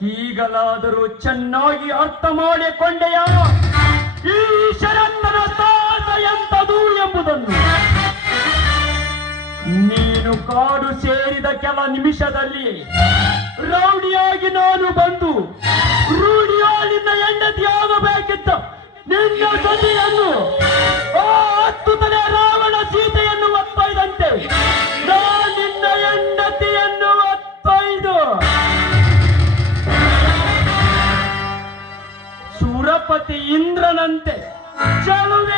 ಈಗಲಾದರೂ ಚೆನ್ನಾಗಿ ಅರ್ಥ ಮಾಡಿಕೊಂಡೆಯ ಈ ಶರಣ್ಣನ ಸಾಹಸ ಎಂತದು ಎಂಬುದನ್ನು. ನೀನು ಕಾಡು ಸೇರಿದ ಕೆಲ ನಿಮಿಷದಲ್ಲಿ ರೌಡಿಯಾಗಿ ನಾನು ಬಂದು ರೂಢಿಯಾಲಿನ ಹೆಂಡತಿ ಆಗಬೇಕಿತ್ತ ನಿನ್ನ ಜೊತೆಯನ್ನು ಸುರಪತಿ ಇಂದ್ರನಂತೆ. ಚಲುವೆಯ ಚ